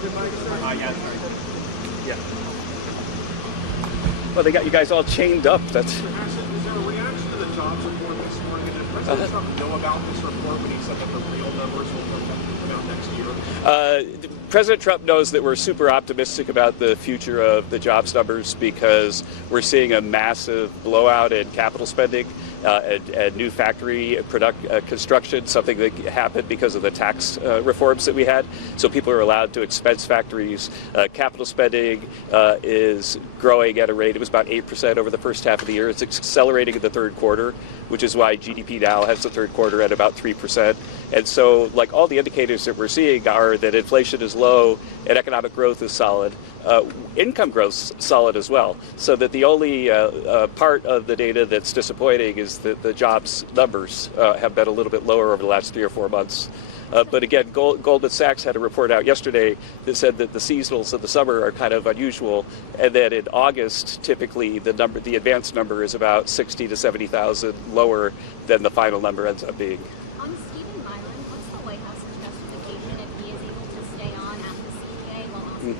Yeah, sorry. Yeah. Well, they got you guys all chained up. That's. Is there a reaction to the jobs report this morning? Did President Trump know about this report when he said that the real numbers will come out next year? President Trump knows that we're super optimistic about the future of the jobs numbers because we're seeing a massive blowout in capital spending and new factory construction, something that happened because of the tax reforms that we had. So people are allowed to expense factories. Capital spending is growing at a rate. It was about 8% over the first half of the year. It's accelerating in the third quarter, which is why GDP now has the third quarter at about 3%. And so, like, all the indicators that we're seeing are that inflation is low and economic growth is solid. Income growth's solid as well. So that the only part of the data that's disappointing is that the jobs numbers have been a little bit lower over the last 3 or 4 months. But again, Goldman Sachs had a report out yesterday that said that the seasonals of the summer are kind of unusual, and that in August, typically the advanced number is about 60 to 70,000 lower than the final number ends up being. On Stephen Myron, what's the White House's justification if he is able to stay on at the CPA while also being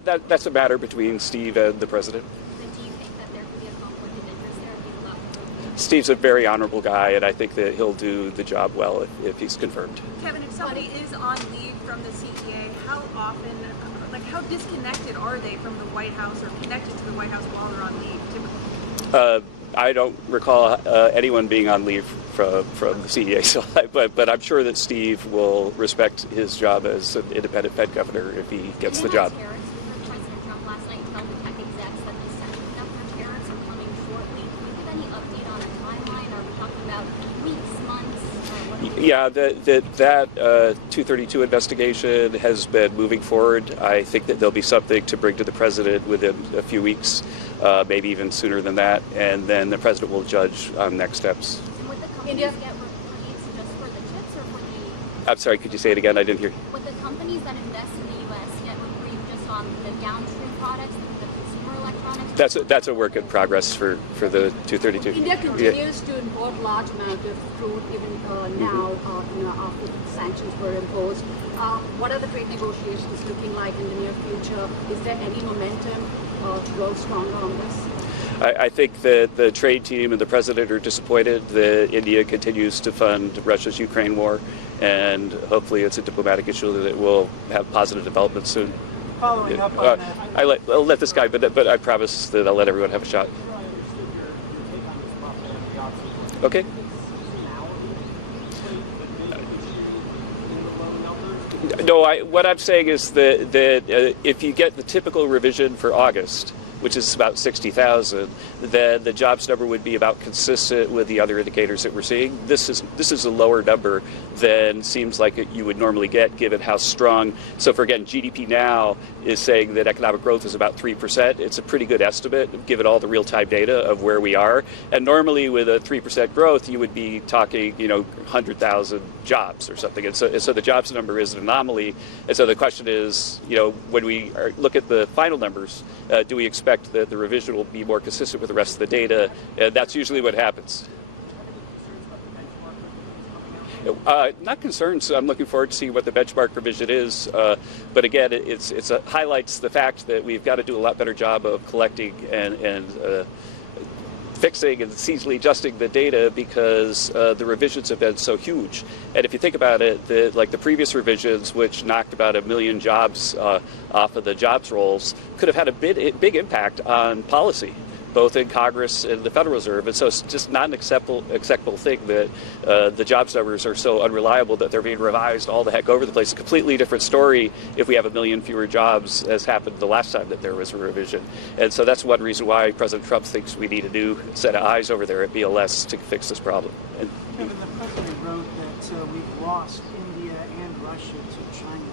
president? That's a matter between Steve and the president. And do you think that there could be a conflict of interest there if he's allowed to? Steve's a very honorable guy, and I think that he'll do the job well if he's confirmed. Kevin, if somebody is on leave from the CPA, how often, how disconnected are they from the White House or connected to the White House while they're on leave, typically? I don't recall anyone being on leave from the CEA, so but I'm sure that Steve will respect his job as an independent Fed governor if he gets the job. Tariffs, we heard President Trump last night tell the tech execs that the semiconductor tariffs are coming shortly. Can you give any update on a timeline? Are we talking about weeks, months? Yeah, that 232 investigation has been moving forward. I think that there'll be something to bring to the president within a few weeks, maybe even sooner than that, and then the president will judge on next steps. And would the companies get reprieved just for the chips or for the... I'm sorry, could you say it again? I didn't hear you. Would the companies that invest in the U.S. get reprieved just on the downstream products, the consumer electronics? That's a work in progress for the 232. India continues to import large amount of crude even now, after the sanctions were imposed. What are the trade negotiations looking like in the near future? Is there any momentum to go stronger on this? I think that the trade team and the president are disappointed that India continues to fund Russia's Ukraine war, and hopefully it's a diplomatic issue that will have positive developments soon. Following up on that, I'll let this guy, but I promise that I'll let everyone have a shot. Okay. No, what I'm saying is that if you get the typical revision for August, which is about 60,000, then the jobs number would be about consistent with the other indicators that we're seeing. This is a lower number than seems like you would normally get given how strong. So for again, GDP now is saying that economic growth is about 3%. It's a pretty good estimate given all the real-time data of where we are. And normally with a 3% growth, you would be talking, 100,000 jobs or something. And so the jobs number is an anomaly. And so the question is, when we look at the final numbers, do we expect that the revision will be more consistent with the rest of the data? And that's usually what happens. Not concerned. So I'm looking forward to seeing what the benchmark revision is. But again, it highlights the fact that we've got to do a lot better job of collecting and fixing and seasonally adjusting the data because the revisions have been so huge. And if you think about it, the previous revisions, which knocked about 1 million jobs off of the jobs rolls, could have had a big impact on policy, both in Congress and the Federal Reserve. And so it's just not an acceptable thing that the jobs numbers are so unreliable that they're being revised all the heck over the place. A completely different story if we have 1 million fewer jobs, as happened the last time that there was a revision. And so that's one reason why President Trump thinks we need a new set of eyes over there at BLS to fix this problem. And, Kevin, the president wrote that we've lost India and Russia to China.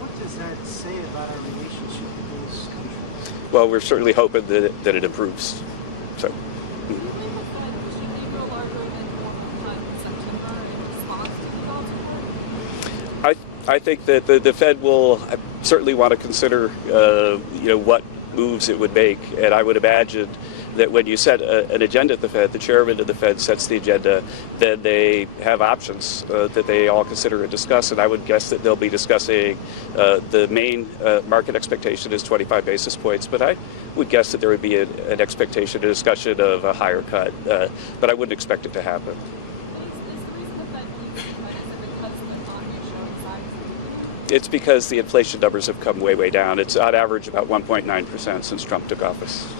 What does that say about our relationship with those countries? well, we're certainly hoping that it improves. So. I think that the Fed will certainly want to consider, what moves it would make, and I would imagine that when you set an agenda at the Fed, the chairman of the Fed sets the agenda, then they have options that they all consider and discuss. And I would guess that they'll be discussing the main market expectation is 25 basis points, but I would guess that there would be an expectation, a discussion of a higher cut, but I wouldn't expect it to happen. It's because the inflation numbers have come way, way down. It's on average about 1.9% since Trump took office.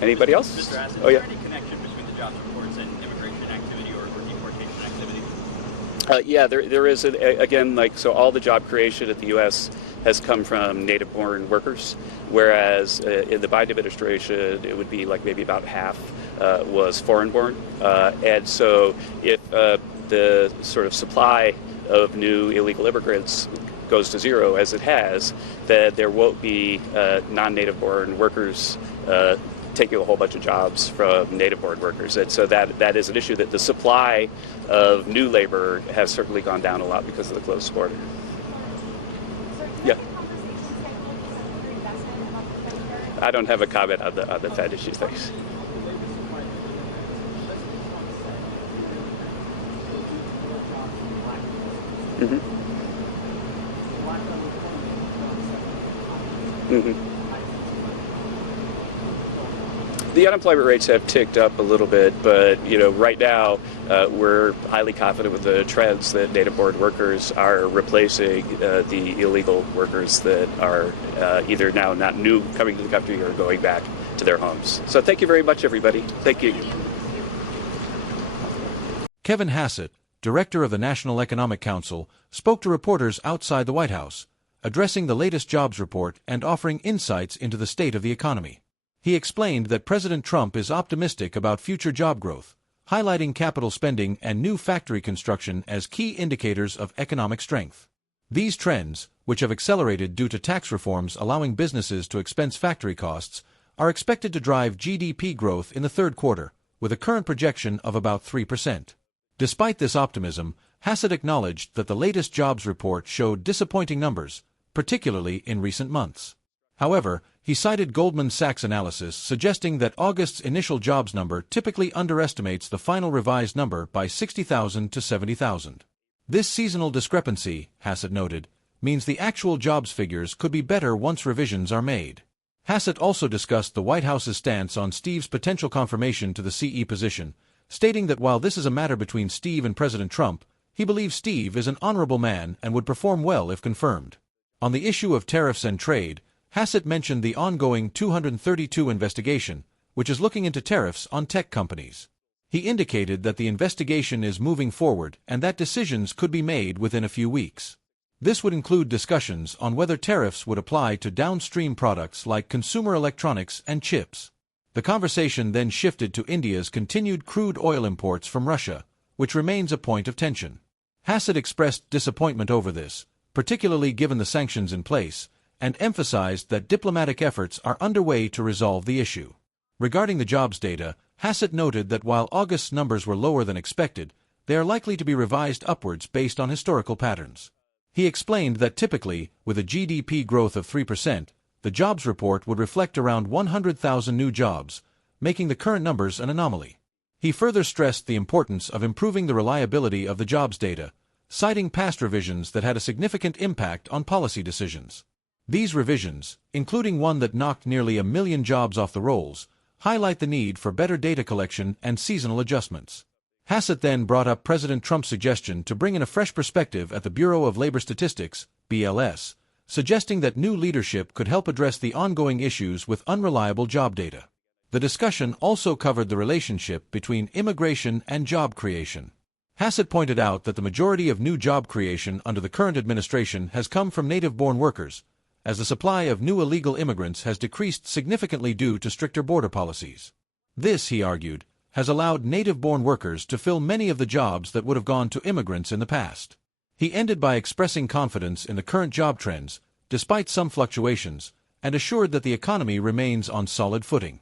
Anybody else? Mr. Hassett, oh, yeah. is there any connection between the jobs reports and immigration activity or deportation activity? Yeah, there is. Again, so all the job creation at the U.S. has come from native-born workers, whereas in the Biden administration, it would be like maybe about half was foreign-born. And so if the sort of supply of new illegal immigrants goes to zero, as it has, then there won't be non-native-born workers taking a whole bunch of jobs from native-born workers. And so that is an issue, that the supply of new labor has certainly gone down a lot because of the closed border. Yeah. I don't have a comment on the Fed issue. Thanks. Mm-hmm. Mm-hmm. The unemployment rates have ticked up a little bit, but right now we're highly confident with the trends that native-born workers are replacing the illegal workers that are either now not new coming to the country or going back to their homes. So thank you very much, everybody. Thank you. Kevin Hassett, director of the National Economic Council, spoke to reporters outside the White House, addressing the latest jobs report and offering insights into the state of the economy. He explained that President Trump is optimistic about future job growth, highlighting capital spending and new factory construction as key indicators of economic strength. These trends, which have accelerated due to tax reforms allowing businesses to expense factory costs, are expected to drive GDP growth in the third quarter, with a current projection of about 3%. Despite this optimism, Hassett acknowledged that the latest jobs report showed disappointing numbers, particularly in recent months. However, he cited Goldman Sachs analysis suggesting that August's initial jobs number typically underestimates the final revised number by 60,000 to 70,000. This seasonal discrepancy, Hassett noted, means the actual jobs figures could be better once revisions are made. Hassett also discussed the White House's stance on Steve's potential confirmation to the CE position, stating that while this is a matter between Steve and President Trump, he believes Steve is an honorable man and would perform well if confirmed. On the issue of tariffs and trade, Hassett mentioned the ongoing 232 investigation, which is looking into tariffs on tech companies. He indicated that the investigation is moving forward and that decisions could be made within a few weeks. This would include discussions on whether tariffs would apply to downstream products like consumer electronics and chips. The conversation then shifted to India's continued crude oil imports from Russia, which remains a point of tension. Hassett expressed disappointment over this, particularly given the sanctions in place, and emphasized that diplomatic efforts are underway to resolve the issue. Regarding the jobs data, Hassett noted that while August's numbers were lower than expected, they are likely to be revised upwards based on historical patterns. He explained that typically, with a GDP growth of 3%, the jobs report would reflect around 100,000 new jobs, making the current numbers an anomaly. He further stressed the importance of improving the reliability of the jobs data, citing past revisions that had a significant impact on policy decisions. These revisions, including one that knocked nearly 1 million jobs off the rolls, highlight the need for better data collection and seasonal adjustments. Hassett then brought up President Trump's suggestion to bring in a fresh perspective at the Bureau of Labor Statistics, BLS, suggesting that new leadership could help address the ongoing issues with unreliable job data. The discussion also covered the relationship between immigration and job creation. Hassett pointed out that the majority of new job creation under the current administration has come from native-born workers, as the supply of new illegal immigrants has decreased significantly due to stricter border policies. This, he argued, has allowed native-born workers to fill many of the jobs that would have gone to immigrants in the past. He ended by expressing confidence in the current job trends, despite some fluctuations, and assured that the economy remains on solid footing.